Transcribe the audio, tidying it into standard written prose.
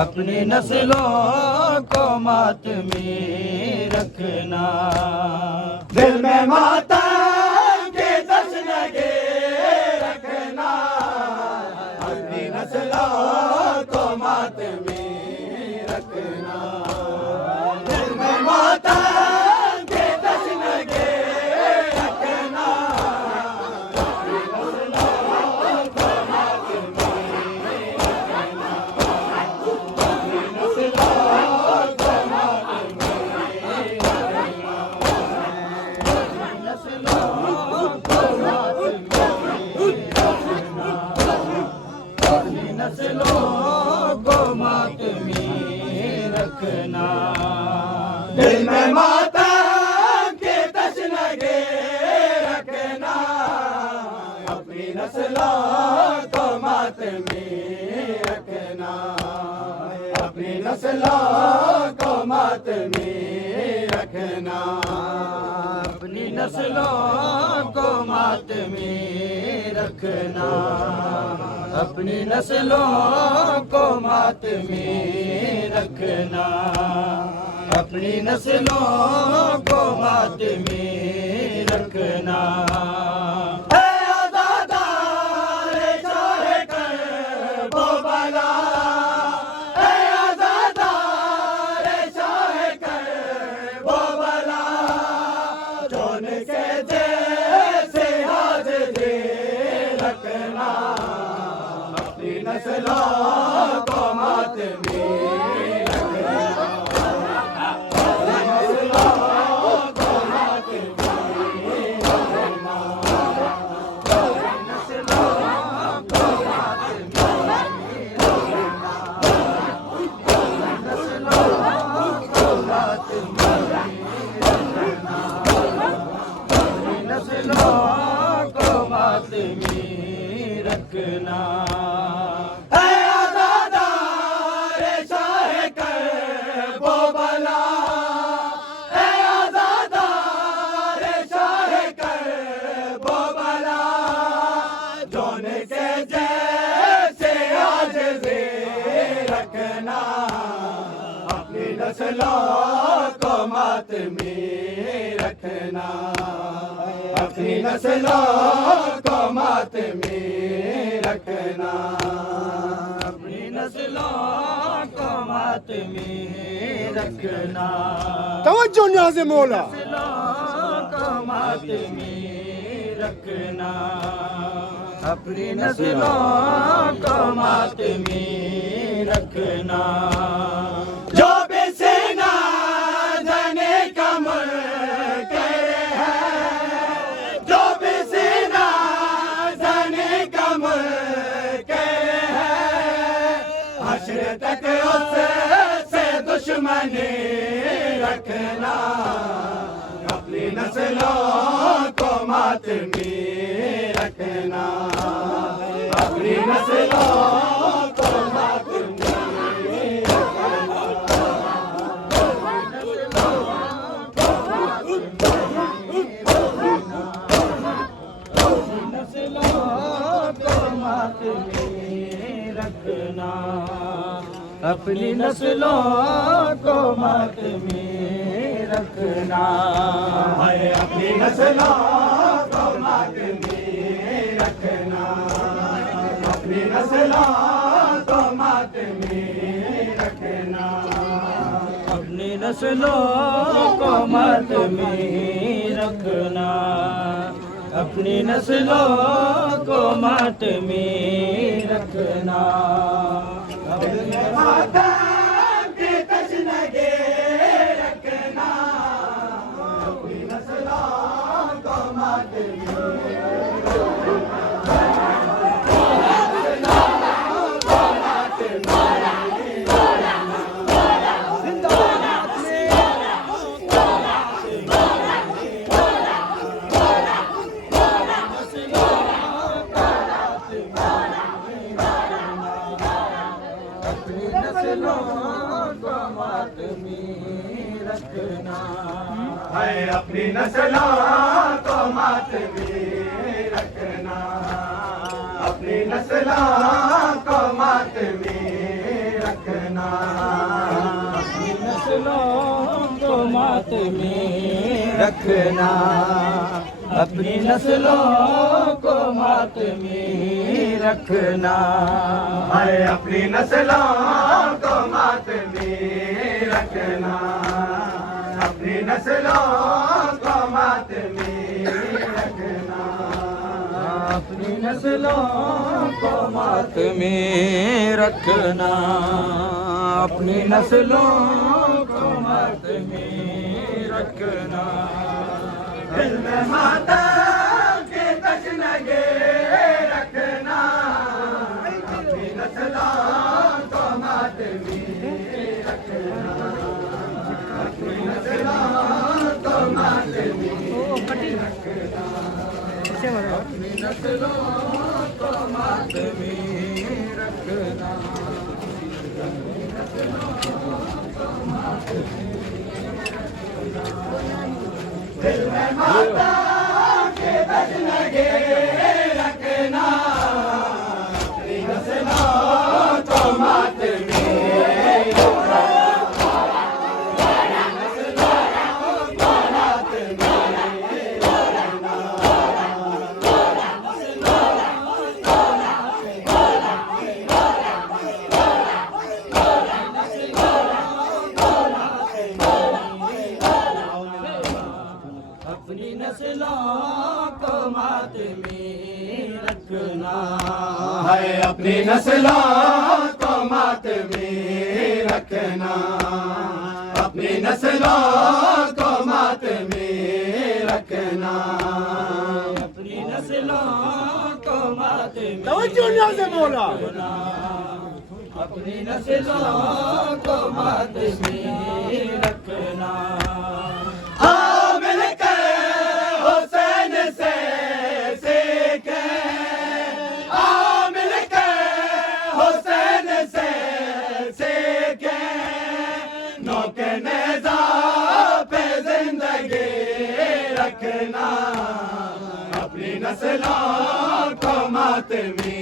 अपनी नस्लों को मातमी रखना, दिल में मातम के दस लगे रखना, अपनी नस्लों को मातमी रखना, दिल में मातम के दस लगे रखना, अपनी नस्लों को मातमी रखना, अपनी नस्लों को मातमी नस्लों को मातमी रखना, दिल में मातम के दस लगे रखना, अपनी नस्लों को मातमी रखना, अपनी नस्लों को मातमी रखना, अपनी नस्लों को मातमी रखना, अपनी नस्लों को मातमी रखना, अपनी नस्लों को मातमी रखना। है आज़ादार चाहे कर वो भला, है आज़ादार चाहे कर वो भला, जोन के जैसे हाज़िरी रखना, अपनी नस्लों को मातमी रखना, है आज़ादार चाहे कर वो भला, है आज़ादार चाहे कर वो भला, जोन के जैसे आज़िज़ी रखना, अपनी नस्लों को मातमी रखना, अपनी नस्लों को मातमी रखना, अपनी नस्लों को मातमी रखना, तवज्जो न्याज़े मौला, नस्लों को मातमी रखना, अपनी नस्लों को मातमी रखना। जो बेसेना जाने कमर करे है, जो बेसेना जाने कमर करे है, हश्र तक उससे दुश्मनी रखना, अपनी नस्लों को मातमी रखना, अपनी नस्लों को मातमी रखना, अपनी नस्लों को मातमी रखना, है अपनी नस्लों को मातमी रखना, अपनी नस्लों को मातमी रखना, अपनी नस्लों को मातमी रखना, अपनी नस्लों को मातमी रखना। मातम के दस लगे रखना, अपनी नस्लों को मातमी है अपनी नस्लों को मातमी रखना, अपनी नस्लों को मातमी रखना। रखना, अपनी नस्लों को मातमी रखना, अपनी नस्लों को मातमी रखना, है अपनी नस्लों को मातमी रखना, अपनी नस्लों को मातमी रखना, अपनी नस्लों को मातमी रखना, अपनी नस्लों को मातमी रखना, दिल में माता के तशनगे रखना, अपनी नस्लों को मातमी रखना, अपनी नस्लों को मातमी रखना, अपनी नस्लों को मातमी रखना, दिल में माता के तशनगे रखना, अपनी नस्लों को मातमी अपनी नस्लों को मातमी रखना, है अपनी नस्लों को मातमी रखना, अपनी नस्लों को मातमी रखना, अपनी नस्लों को मातमी तवज्जो न्याज से मौला अपनी नस्लों को मातमी रखना, हाँ मिलकर हुसैन से सीखे, हाँ मिलकर हुसैन से सीखे, नौके नेज़ा पे जिंदगी रखना, अपनी नस्लों को मातमी